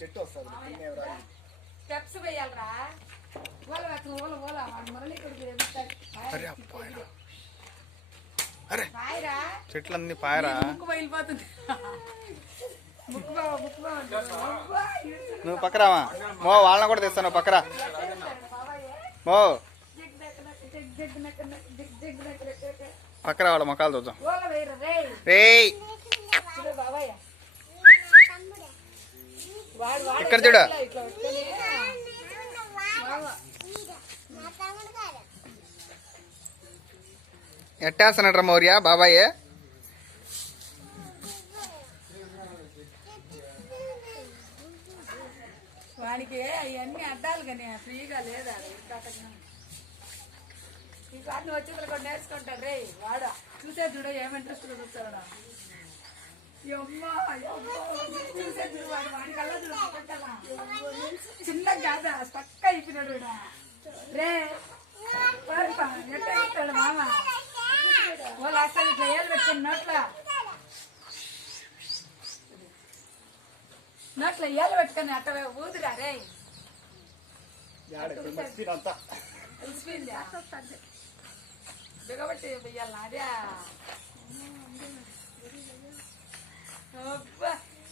చెట్టు వస్తుంది స్టెప్స్ వేయాలరా చెట్లన్నీ పాయరా ముక్కు బయలుపోతుంది నువ్వు పక్కరావా మో వాళ్ళని కూడా తెస్తాను పక్కరా మో పక్కరా వాళ్ళ మొక్కలు చూద్దాం ఇక్కడ చూడు ఎట్టేస్తున్నాడు మౌర్య బాబాయ్ వాడికి అవన్నీ అడ్డాలి కానీ ఫ్రీగా లేదా ఈ వాడిని వచ్చి కూడా నేర్చుకుంటాడు రే వాడ చూసే చూడ ఏం ఇంట్రెస్ట్ చూస్తాడా చూసే చూడు వాడి కల్లా చూడాలా చిన్న కాదా పక్క అయిపోయినాడు రే ఎట్ట ఇస్తాడు మామ వాళ్ళు అసలు ఇట్లా ఏళ్ళు పెట్టుకుని నోట్లో ఏళ్ళు పెట్టుకుని అట్ట ఊదిరా రే తెలిసిపోయింది దిగబట్టి వెయ్యాలి అదే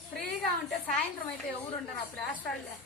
ఫ్రీగా ఉంటే సాయంత్రం అయితే ఎవరు ఉండరు అప్పుడు వేస్తాడులే